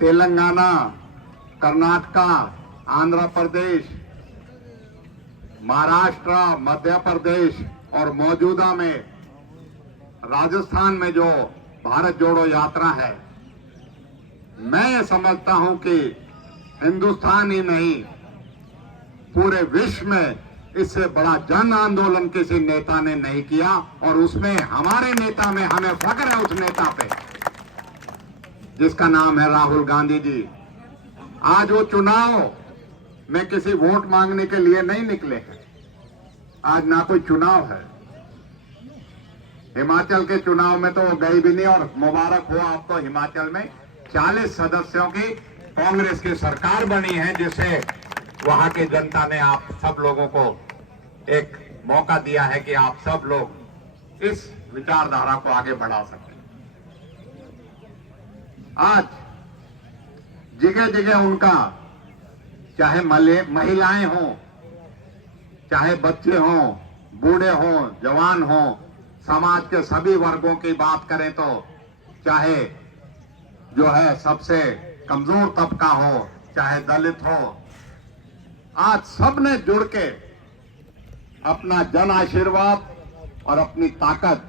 तेलंगाना, कर्नाटका, आंध्र प्रदेश, महाराष्ट्र, मध्य प्रदेश और मौजूदा में राजस्थान में जो भारत जोड़ो यात्रा है, मैं ये समझता हूं कि हिंदुस्तान ही नहीं पूरे विश्व में इससे बड़ा जन आंदोलन किसी नेता ने नहीं किया। और उसमें हमारे नेता में हमें फख्र है, उस नेता पे जिसका नाम है राहुल गांधी जी। आज वो चुनाव में किसी वोट मांगने के लिए नहीं निकले हैं, आज ना कोई चुनाव है। हिमाचल के चुनाव में तो वो गई भी नहीं, और मुबारक हो आपको, हिमाचल में 40 सदस्यों की कांग्रेस की सरकार बनी है, जिससे वहां की जनता ने आप सब लोगों को एक मौका दिया है कि आप सब लोग इस विचारधारा को आगे बढ़ा सकें। आज जगह जगह उनका, चाहे महिलाएं हों, चाहे बच्चे हों, बूढ़े हों, जवान हों, समाज के सभी वर्गों की बात करें तो चाहे जो है सबसे कमजोर तबका हो, चाहे दलित हो, आज सबने जुड़ के अपना जन आशीर्वाद और अपनी ताकत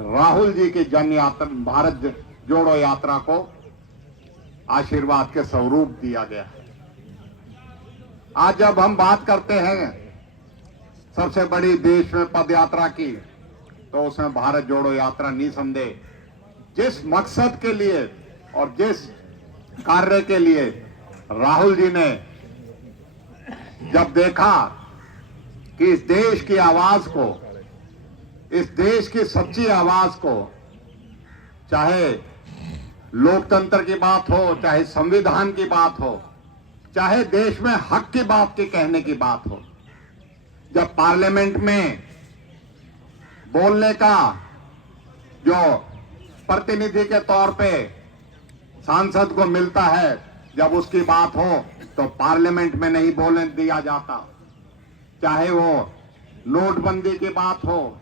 राहुल जी की जन यात्रा, भारत जोड़ो यात्रा को आशीर्वाद के स्वरूप दिया गया है। आज जब हम बात करते हैं सबसे बड़ी देश में पदयात्रा की, तो उसमें भारत जोड़ो यात्रा निसंदेह जिस मकसद के लिए और जिस कार्य के लिए राहुल जी ने जब देखा कि इस देश की आवाज को, इस देश की सच्ची आवाज को, चाहे लोकतंत्र की बात हो, चाहे संविधान की बात हो, चाहे देश में हक की बात की कहने की बात हो, जब पार्लियामेंट में बोलने का जो प्रतिनिधि के तौर पे सांसद को मिलता है, जब उसकी बात हो तो पार्लियामेंट में नहीं बोलने दिया जाता। चाहे वो नोटबंदी की बात हो,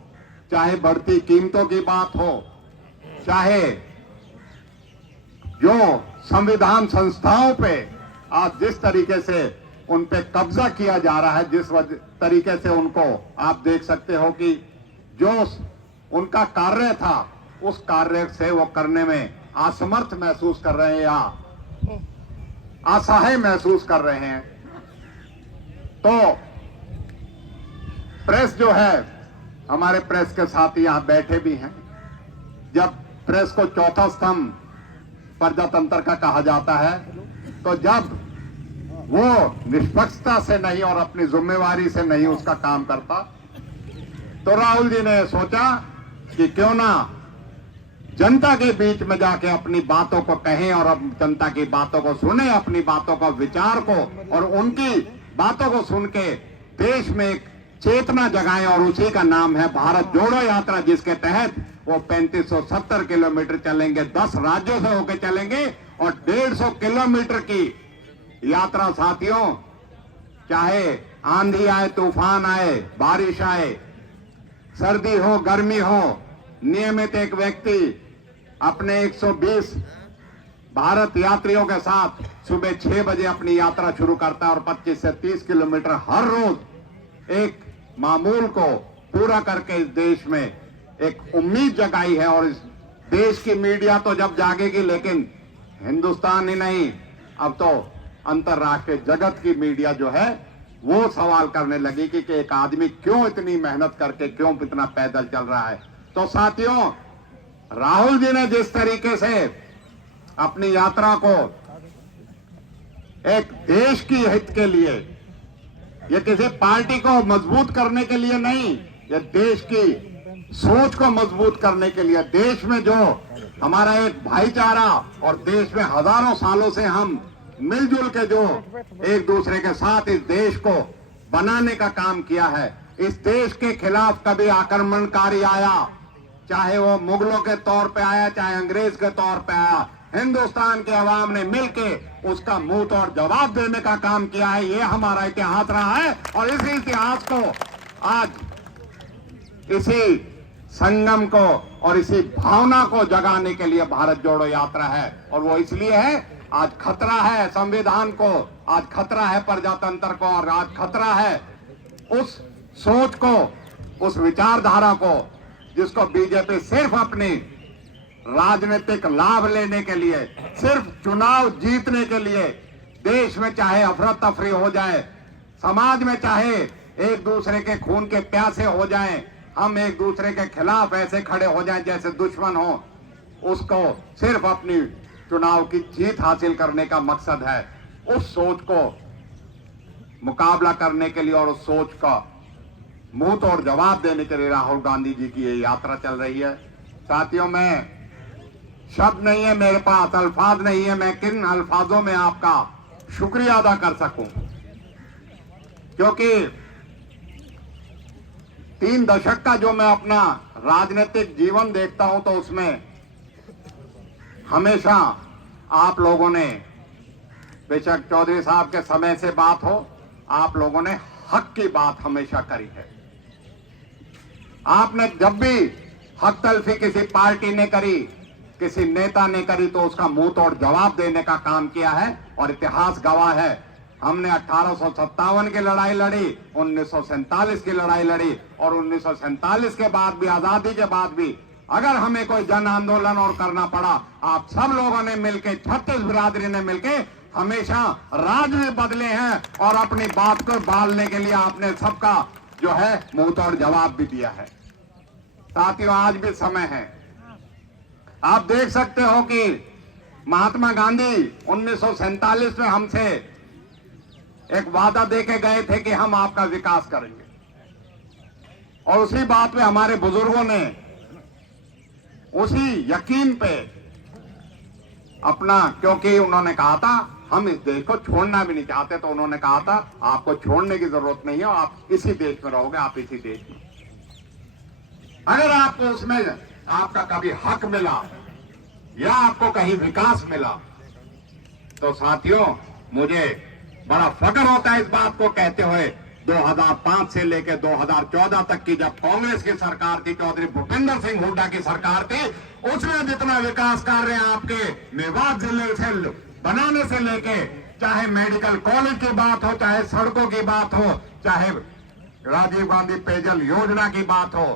चाहे बढ़ती कीमतों की बात हो, चाहे जो संविधान संस्थाओं पे आज जिस तरीके से उन पे कब्जा किया जा रहा है, जिस तरीके से उनको आप देख सकते हो कि जो उनका कार्य था, उस कार्य से वो करने में असमर्थ महसूस कर रहे हैं या असहाय महसूस कर रहे हैं। तो प्रेस जो है, हमारे प्रेस के साथी यहां बैठे भी हैं, जब प्रेस को चौथा स्तंभ प्रजातंत्र का कहा जाता है, तो जब वो निष्पक्षता से नहीं और अपनी जिम्मेवारी से नहीं उसका काम करता, तो राहुल जी ने सोचा कि क्यों ना जनता के बीच में जाके अपनी बातों को कहें और अब जनता की बातों को सुने, अपनी बातों को, विचार को, और उनकी बातों को सुन के देश में एक चेतना जगाएं। और उसी का नाम है भारत जोड़ो यात्रा, जिसके तहत वो 3570 किलोमीटर चलेंगे, 10 राज्यों से होकर चलेंगे और 150 किलोमीटर की यात्रा। साथियों, चाहे आंधी आए, तूफान आए, बारिश आए, सर्दी हो, गर्मी हो, नियमित एक व्यक्ति अपने 120 भारत यात्रियों के साथ सुबह 6 बजे अपनी यात्रा शुरू करता है और 25 से 30 किलोमीटर हर रोज एक मामूल को पूरा करके इस देश में एक उम्मीद जगाई है। और इस देश की मीडिया तो जब जागेगी, लेकिन हिंदुस्तान ही नहीं, अब तो अंतर्राष्ट्रीय जगत की मीडिया जो है वो सवाल करने लगी कि एक आदमी क्यों इतनी मेहनत करके, क्यों इतना पैदल चल रहा है। तो साथियों, राहुल जी ने जिस तरीके से अपनी यात्रा को एक देश की हित के लिए, ये किसी पार्टी को मजबूत करने के लिए नहीं, ये देश की सोच को मजबूत करने के लिए, देश में जो हमारा एक भाईचारा और देश में हजारों सालों से हम मिलजुल के जो एक दूसरे के साथ इस देश को बनाने का काम किया है, इस देश के खिलाफ कभी आक्रमणकारी आया, चाहे वो मुगलों के तौर पे आया, चाहे अंग्रेज के तौर पे आया, हिंदुस्तान के अवाम ने मिलके उसका मुंह तोड़ जवाब देने का काम किया है। ये हमारा इतिहास रहा है और इसी इतिहास को आज, इसी संगम को और इसी भावना को जगाने के लिए भारत जोड़ो यात्रा है। और वो इसलिए है आज खतरा है संविधान को, आज खतरा है प्रजातंत्र को, और आज खतरा है उस सोच को, उस विचारधारा को जिसको बीजेपी सिर्फ अपनी राजनीतिक लाभ लेने के लिए, सिर्फ चुनाव जीतने के लिए, देश में चाहे अफरा तफरी हो जाए, समाज में चाहे एक दूसरे के खून के प्यासे हो जाएं, हम एक दूसरे के खिलाफ ऐसे खड़े हो जाएं जैसे दुश्मन हो, उसको सिर्फ अपनी चुनाव की जीत हासिल करने का मकसद है। उस सोच को मुकाबला करने के लिए और उस सोच का मुंह तोड़ जवाब देने के लिए राहुल गांधी जी की ये यात्रा चल रही है। साथियों, मैं शब्द नहीं है मेरे पास, अल्फाज नहीं है, मैं किन अल्फाजों में आपका शुक्रिया अदा कर सकूं, क्योंकि 3 दशक का जो मैं अपना राजनीतिक जीवन देखता हूं तो उसमें हमेशा आप लोगों ने, बेशक चौधरी साहब के समय से बात हो, आप लोगों ने हक की बात हमेशा करी है। आपने जब भी हक तलफी किसी पार्टी ने करी, किसी नेता ने करी, तो उसका मुंह तोड़ जवाब देने का काम किया है, और इतिहास गवाह है। हमने 1857 की लड़ाई लड़ी, 1947 की लड़ाई लड़ी, और 1947 के बाद भी, आजादी के बाद भी अगर हमें कोई जन आंदोलन और करना पड़ा, आप सब लोगों ने मिलकर, 36 बिरादरी ने मिलकर हमेशा राज भी बदले हैं, और अपनी बात को बांधने के लिए आपने सबका जो है मुंह तोड़ जवाब भी दिया है। साथियों, आज भी समय है। आप देख सकते हो कि महात्मा गांधी 1947 में हमसे एक वादा देके गए थे कि हम आपका विकास करेंगे, और उसी बात पे हमारे बुजुर्गों ने उसी यकीन पे अपना, क्योंकि उन्होंने कहा था हम इस देश को छोड़ना भी नहीं चाहते, तो उन्होंने कहा था आपको छोड़ने की जरूरत नहीं है, आप इसी देश में रहोगे, आप इसी देश में। अगर आपको उसमें आपका कभी हक मिला या आपको कहीं विकास मिला, तो साथियों मुझे बड़ा फख्र होता है इस बात को कहते हुए, 2005 से लेकर 2014 तक की जब कांग्रेस की सरकार थी, चौधरी भूपेंद्र सिंह हुड्डा की सरकार थी, उसमें जितना विकास कार्य आपके मेवात जिले से बनाने से लेके, चाहे मेडिकल कॉलेज की बात हो, चाहे सड़कों की बात हो, चाहे राजीव गांधी पेयजल योजना की बात हो,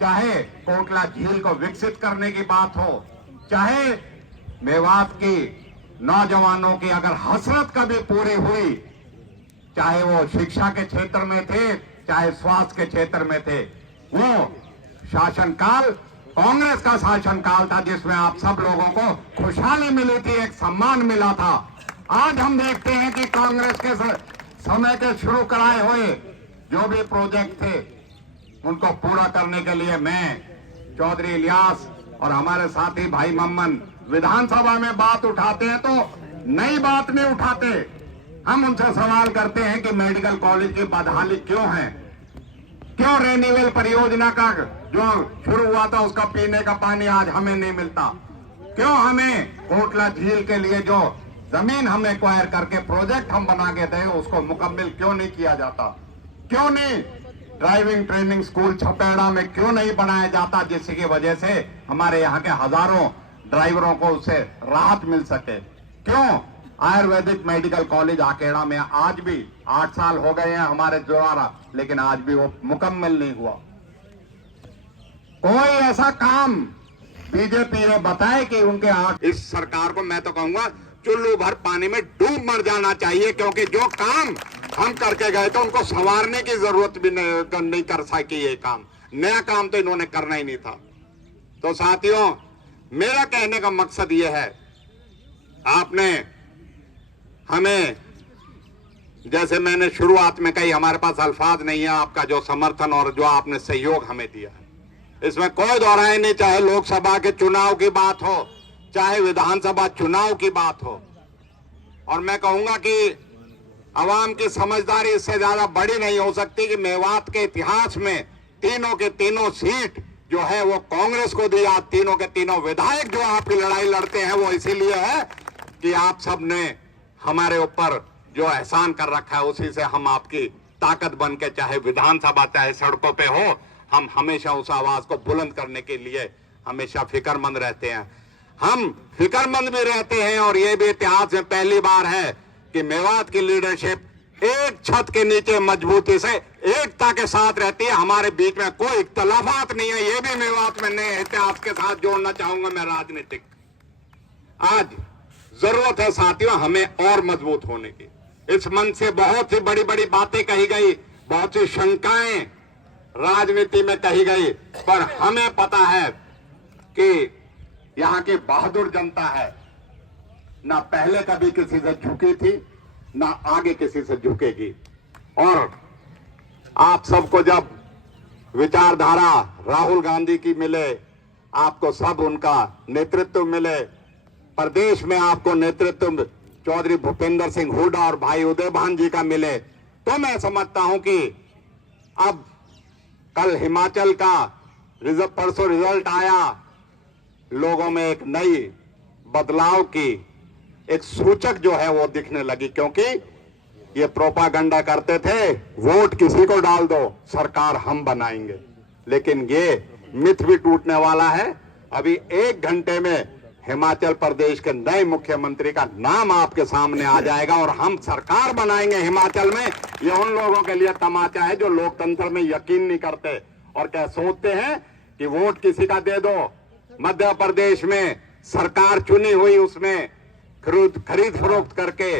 चाहे कोटला झील को विकसित करने की बात हो, चाहे मेवात की नौजवानों की अगर हसरत कभी पूरी हुई, चाहे वो शिक्षा के क्षेत्र में थे, चाहे स्वास्थ्य के क्षेत्र में थे, वो शासनकाल कांग्रेस का शासनकाल था जिसमें आप सब लोगों को खुशहाली मिली थी, एक सम्मान मिला था। आज हम देखते हैं कि कांग्रेस के समय के शुरू कराए हुए जो भी प्रोजेक्ट थे, उनको पूरा करने के लिए मैं, चौधरी इलियास और हमारे साथी भाई मम्मन विधानसभा में बात उठाते हैं तो नई बात नहीं उठाते। हम उनसे सवाल करते हैं कि मेडिकल कॉलेज की बदहाली क्यों है, क्यों रेन्यूअल परियोजना का जो शुरू हुआ था उसका पीने का पानी आज हमें नहीं मिलता, क्यों हमें कोटला झील के लिए जो जमीन हमें एक्वायर करके प्रोजेक्ट हम बना के थे उसको मुकम्मल क्यों नहीं किया जाता, क्यों नहीं ड्राइविंग ट्रेनिंग स्कूल छपेड़ा में क्यों नहीं बनाया जाता, जिसकी वजह से हमारे यहाँ के हजारों ड्राइवरों को उससे राहत मिल सके, क्यों आयुर्वेदिक मेडिकल कॉलेज आकेड़ा में आज भी 8 साल हो गए हैं हमारे द्वारा, लेकिन आज भी वो मुकम्मल नहीं हुआ। कोई ऐसा काम बीजेपी ने बताए कि उनके इस सरकार को मैं तो कहूंगा चुल्लू भर पानी में डूब मर जाना चाहिए, क्योंकि जो काम हम करके गए थे उनको संवारने की जरूरत भी नहीं कर सकी। ये काम, नया काम तो इन्होंने करना ही नहीं था। तो साथियों, मेरा कहने का मकसद ये है, आपने हमें, जैसे मैंने शुरुआत में कही, हमारे पास अल्फाज नहीं है आपका जो समर्थन और जो आपने सहयोग हमें दिया है, इसमें कोई दोहराई नहीं, चाहे लोकसभा के चुनाव की बात हो, चाहे विधानसभा चुनाव की बात हो। और मैं कहूंगा कि अवाम की समझदारी इससे ज्यादा बड़ी नहीं हो सकती कि मेवात के इतिहास में तीनों के तीनों सीट जो है वो कांग्रेस को दी। आज तीनों के तीनों विधायक जो आपकी लड़ाई लड़ते हैं वो इसीलिए है कि आप सब ने हमारे ऊपर जो एहसान कर रखा है, उसी से हम आपकी ताकत बन के, चाहे विधानसभा चाहे सड़कों पे हो, हम हमेशा उस आवाज को बुलंद करने के लिए हमेशा फिक्रमंद रहते हैं। हम फिक्रमंद भी रहते हैं और ये भी इतिहास में पहली बार है कि मेवात की लीडरशिप एक छत के नीचे मजबूती से एकता के साथ रहती है। हमारे बीच में कोई इख्तलाफात नहीं है। ये भी मेवात में नए इतिहास के साथ जोड़ना चाहूंगा मैं। राजनीतिक आज जरूरत है साथियों हमें और मजबूत होने की। इस मंच से बहुत सी बड़ी बड़ी बातें कही गई, बहुत सी शंकाएं राजनीति में कही गई, पर हमें पता है कि यहां की बहादुर जनता है, ना पहले कभी किसी से झुकी थी, ना आगे किसी से झुकेगी। और आप सबको जब विचारधारा राहुल गांधी की मिले, आपको सब उनका नेतृत्व मिले, प्रदेश में आपको नेतृत्व चौधरी भूपेंद्र सिंह हुड्डा और भाई उदय भान जी का मिले, तो मैं समझता हूं कि अब कल हिमाचल का परसों रिजल्ट आया, लोगों में एक नई बदलाव की एक सूचक जो है वो दिखने लगी। क्योंकि ये प्रोपागंडा करते थे वोट किसी को डाल दो सरकार हम बनाएंगे, लेकिन ये मिथ भी टूटने वाला है। अभी 1 घंटे में हिमाचल प्रदेश के नए मुख्यमंत्री का नाम आपके सामने आ जाएगा और हम सरकार बनाएंगे हिमाचल में। ये उन लोगों के लिए तमाचा है जो लोकतंत्र में यकीन नहीं करते और क्या सोचते हैं कि वोट किसी का दे दो। मध्य प्रदेश में सरकार चुनी हुई, उसमें खरीद फरोख्त करके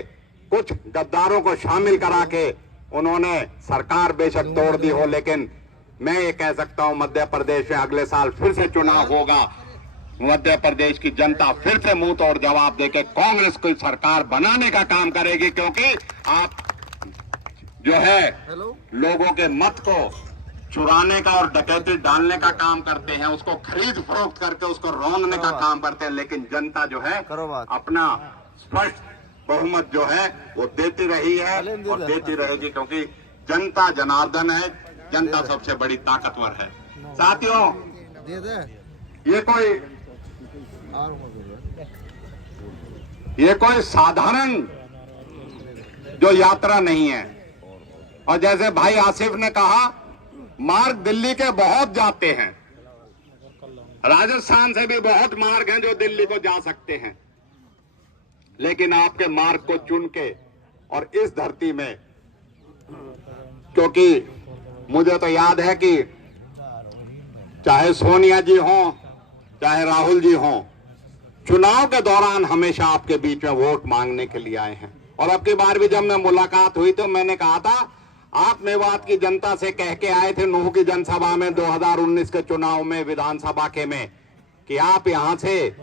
कुछ गद्दारों को शामिल करा के उन्होंने सरकार बेशक तोड़ दी हो, लेकिन मैं ये कह सकता हूं मध्य प्रदेश में अगले साल फिर से चुनाव होगा। मध्य प्रदेश की जनता फिर से मुंह तोड़ जवाब देके कांग्रेस को सरकार बनाने का काम करेगी, क्योंकि आप जो है लोगों के मत को चुराने का और डकैती डालने का काम करते हैं, उसको खरीद फरोख्त करके उसको रौंदने का काम करते हैं, लेकिन जनता जो है अपना स्पष्ट बहुमत जो है वो देती रही है और देती रहेगी, क्योंकि जनता जनार्दन है, जनता सबसे बड़ी ताकतवर है। साथियों, ये कोई साधारण जो यात्रा नहीं है। और जैसे भाई आसिफ ने कहा, मार्ग दिल्ली के बहुत जाते हैं, राजस्थान से भी बहुत मार्ग हैं जो दिल्ली को जा सकते हैं, लेकिन आपके मार्ग को चुन के और इस धरती में, क्योंकि मुझे तो याद है कि चाहे सोनिया जी हों चाहे राहुल जी हों, चुनाव के दौरान हमेशा आपके बीच में वोट मांगने के लिए आए हैं। और अब की बार भी जब मैं मुलाकात हुई तो मैंने कहा था, आप मेवात की जनता से कह के आए थे नूह की जनसभा में 2019 के चुनाव में, विधानसभा के में, कि आप यहां से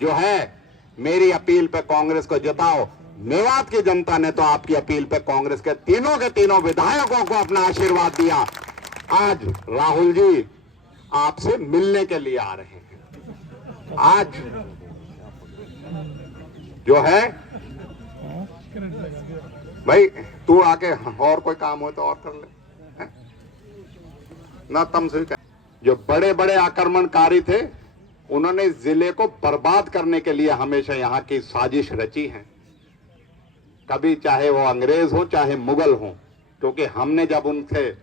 जो है मेरी अपील पे कांग्रेस को जिताओ। मेवात की जनता ने तो आपकी अपील पे कांग्रेस के तीनों विधायकों को अपना आशीर्वाद दिया। आज राहुल जी आपसे मिलने के लिए आ रहे हैं। आज जो है भाई, तू आके और कोई काम हो तो और कर ले ना, तम से जो बड़े बड़े आक्रमणकारी थे उन्होंने जिले को बर्बाद करने के लिए हमेशा यहाँ की साजिश रची है, कभी चाहे वो अंग्रेज हो चाहे मुगल हो, क्योंकि हमने जब उनसे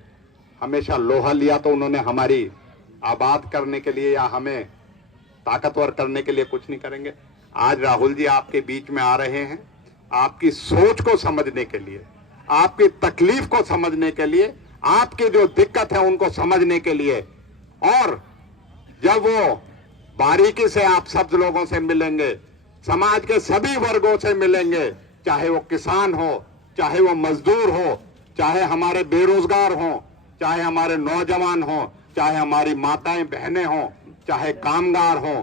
हमेशा लोहा लिया तो उन्होंने हमारी आबाद करने के लिए या हमें ताकतवर करने के लिए कुछ नहीं करेंगे। आज राहुल जी आपके बीच में आ रहे हैं, आपकी सोच को समझने के लिए, आपकी तकलीफ को समझने के लिए, आपकी जो दिक्कत है उनको समझने के लिए। और जब वो बारीकी से आप सब लोगों से मिलेंगे, समाज के सभी वर्गों से मिलेंगे, चाहे वो किसान हो, चाहे वो मजदूर हो, चाहे हमारे बेरोजगार हो, चाहे हमारे नौजवान हो, चाहे हमारी माताएं बहनें हो, चाहे कामगार हो,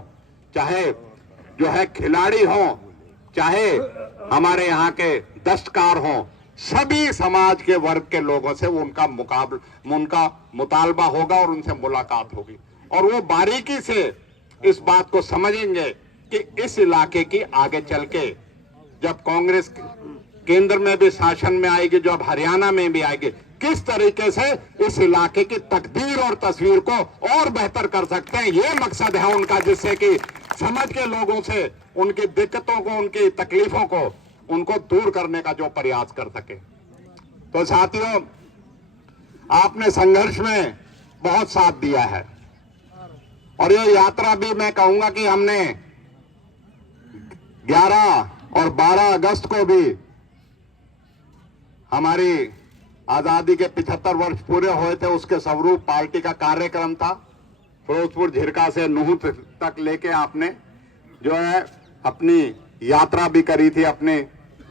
चाहे जो है खिलाड़ी हो, चाहे हमारे यहाँ के दस्तकार हो, सभी समाज के वर्ग के लोगों से उनका मुतालबा होगा और उनसे मुलाकात होगी। और वो बारीकी से इस बात को समझेंगे कि इस इलाके की आगे चल के जब कांग्रेस केंद्र में भी शासन में आएगी, जब हरियाणा में भी आएगी, किस तरीके से इस इलाके की तकदीर और तस्वीर को और बेहतर कर सकते हैं। ये मकसद है उनका, जिससे कि समझ के लोगों से उनकी दिक्कतों को, उनकी तकलीफों को, उनको दूर करने का जो प्रयास कर सके। तो साथियों, आपने संघर्ष में बहुत साथ दिया है और ये यात्रा भी मैं कहूंगा कि हमने 11 और 12 अगस्त को भी हमारी आजादी के 75 वर्ष पूरे हुए थे, उसके स्वरूप पार्टी का कार्यक्रम था। फिरोजपुर झिरका से नूह तक लेके आपने जो है अपनी यात्रा भी करी थी, अपने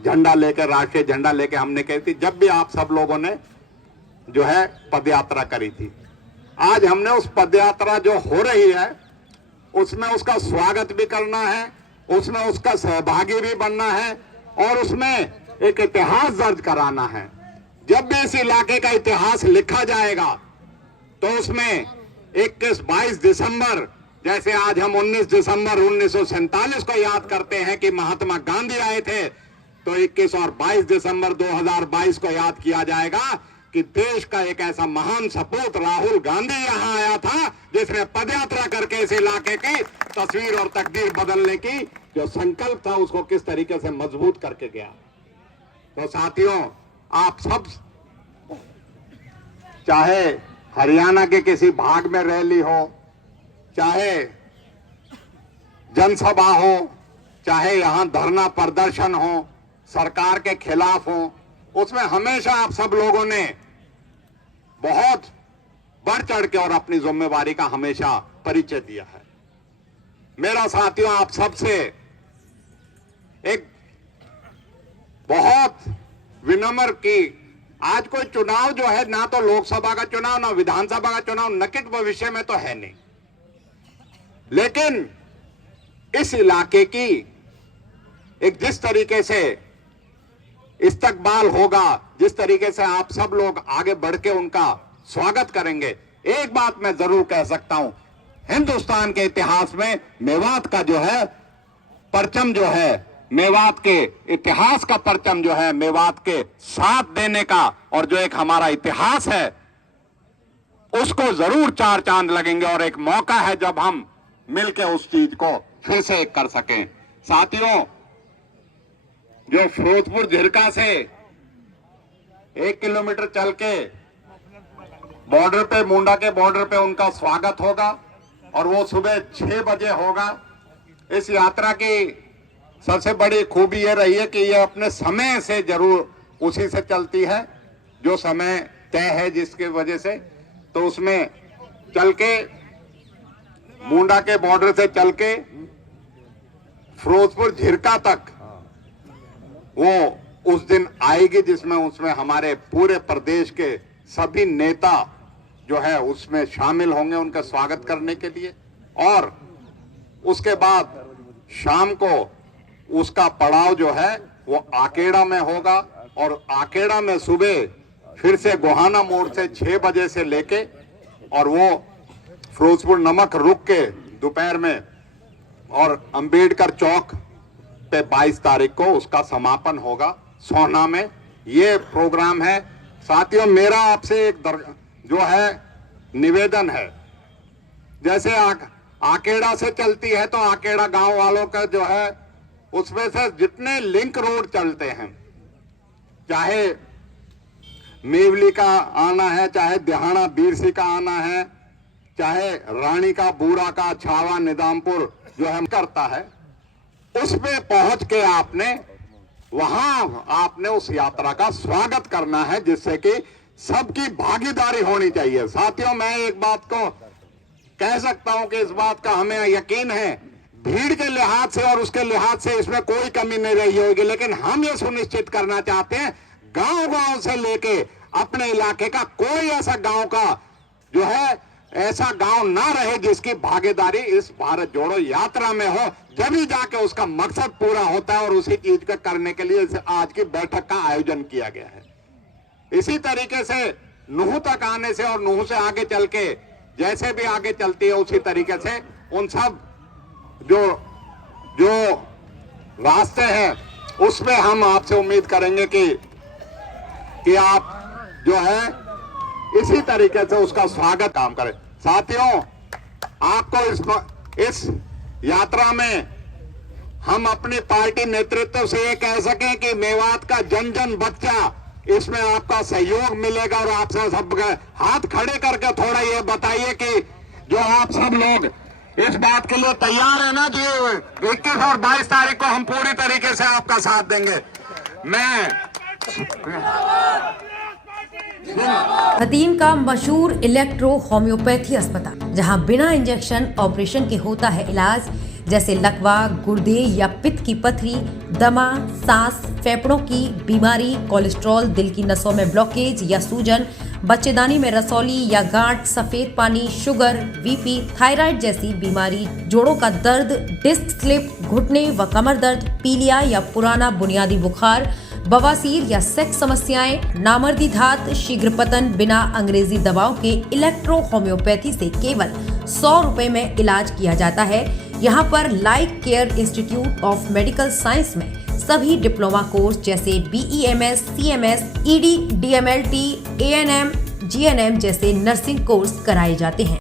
झंडा लेकर, राष्ट्रीय झंडा लेकर हमने कही थी, जब भी आप सब लोगों ने जो है पदयात्रा करी थी। आज हमने उस पदयात्रा जो हो रही है उसमें उसका स्वागत भी करना है, उसमें उसका सहभागी भी बनना है और उसमें एक इतिहास दर्ज कराना है। जब भी इस इलाके का इतिहास लिखा जाएगा तो उसमें 21-22 दिसंबर, जैसे आज हम 19 दिसंबर 1947 को याद करते हैं कि महात्मा गांधी आए थे, तो 21 और 22 दिसंबर 2022 को याद किया जाएगा कि देश का एक ऐसा महान सपूत राहुल गांधी यहां आया था जिसने पदयात्रा करके इस इलाके की तस्वीर और तकदीर बदलने की जो संकल्प था उसको किस तरीके से मजबूत करके गया। तो साथियों, आप सब चाहे हरियाणा के किसी भाग में रैली हो, चाहे जनसभा हो, चाहे यहां धरना प्रदर्शन हो, सरकार के खिलाफ हो, उसमें हमेशा आप सब लोगों ने बहुत बढ़ चढ़ के और अपनी जिम्मेवारी का हमेशा परिचय दिया है। मेरा साथियों, आप सबसे एक बहुत विनम्र की, आज कोई चुनाव जो है, ना तो लोकसभा का चुनाव ना विधानसभा का चुनाव निकट भविष्य में तो है नहीं, लेकिन इस इलाके की एक जिस तरीके से इस्तकबाल होगा, जिस तरीके से आप सब लोग आगे बढ़ के उनका स्वागत करेंगे, एक बात मैं जरूर कह सकता हूं, हिंदुस्तान के इतिहास में मेवात का जो है परचम जो है, मेवात के इतिहास का परचम जो है, मेवात के साथ देने का और जो एक हमारा इतिहास है उसको जरूर 4 चांद लगेंगे और एक मौका है जब हम मिलकर उस चीज को फिर से कर सकें। साथियों, जो फिरोजपुर झिरका से 1 किलोमीटर चल के बॉर्डर पे, मुंडा के बॉर्डर पे उनका स्वागत होगा और वो सुबह 6 बजे होगा। इस यात्रा की सबसे बड़ी खूबी ये रही है कि ये अपने समय से जरूर उसी से चलती है जो समय तय है, जिसके वजह से तो उसमें चल के मुंडा के बॉर्डर से चल के फिरोजपुर झिरका तक वो उस दिन आएगी जिसमें उसमें हमारे पूरे प्रदेश के सभी नेता जो है उसमें शामिल होंगे उनका स्वागत करने के लिए। और उसके बाद शाम को उसका पड़ाव जो है वो आकेड़ा में होगा और आकेड़ा में सुबह फिर से गोहाना मोड़ से 6 बजे से लेके और वो फिरोजपुर नमक रुक के दोपहर में और अंबेडकर चौक पे 22 तारीख को उसका समापन होगा सोहना में। ये प्रोग्राम है। साथियों, मेरा आपसे एक जो है निवेदन है, जैसे आकेड़ा से चलती है तो आकेड़ा गांव वालों का जो है उसमें से जितने लिंक रोड चलते हैं, चाहे मेवली का आना है, चाहे देहाना बीरसी का आना है, चाहे रानी का, बूरा का, छावा, निजामपुर जो है करता है, उसमें पहुंच के आपने वहां आपने उस यात्रा का स्वागत करना है, जिससे कि सबकी भागीदारी होनी चाहिए। साथियों, मैं एक बात को कह सकता हूं कि इस बात का हमें यकीन है, भीड़ के लिहाज से और उसके लिहाज से इसमें कोई कमी नहीं रही होगी, लेकिन हम ये सुनिश्चित करना चाहते हैं गांव-गांव से लेके अपने इलाके का कोई ऐसा गांव का जो है ऐसा गांव ना रहे जिसकी भागीदारी इस भारत जोड़ो यात्रा में हो, जब ही जाके उसका मकसद पूरा होता है और उसी चीज का करने के लिए आज की बैठक का आयोजन किया गया है। इसी तरीके से नूह तक आने से और नूह से आगे चल के जैसे भी आगे चलती है उसी तरीके से उन सब जो रास्ते हैं उसमें हम आपसे उम्मीद करेंगे कि आप जो है इसी तरीके से उसका स्वागत काम करें। साथियों, आपको इस यात्रा में हम अपनी पार्टी नेतृत्व से ये कह सकें कि मेवात का जन जन बच्चा इसमें आपका सहयोग मिलेगा और आपसे सब हाथ खड़े करके थोड़ा ये बताइए कि जो आप सब लोग इस बात के लिए तैयार है ना जी? 21 और 22 तारीख को हम पूरी तरीके से आपका साथ देंगे। मैं हतीम का मशहूर इलेक्ट्रो होम्योपैथी अस्पताल, जहां बिना इंजेक्शन ऑपरेशन के होता है इलाज, जैसे लकवा, गुर्दे या पित्त की पथरी, दमा, सांस, फेफड़ों की बीमारी, कोलेस्ट्रॉल, दिल की नसों में ब्लॉकेज या सूजन, बच्चेदानी में रसौली या गांठ, सफेद पानी, शुगर, बीपी, थायराइड जैसी बीमारी, जोड़ों का दर्द, डिस्क स्लिप, घुटने व कमर दर्द, पीलिया या पुराना बुनियादी बुखार, बवासीर या सेक्स समस्याएं, नामर्दी धात, शीघ्र पतन, बिना अंग्रेजी दवाओं के इलेक्ट्रो होम्योपैथी से केवल 100 रुपए में इलाज किया जाता है। यहाँ पर like care institute of medical science में सभी डिप्लोमा कोर्स जैसे BEMS, CMS, ED, DMLT, ANM, GNM जैसे नर्सिंग कोर्स कराए जाते हैं।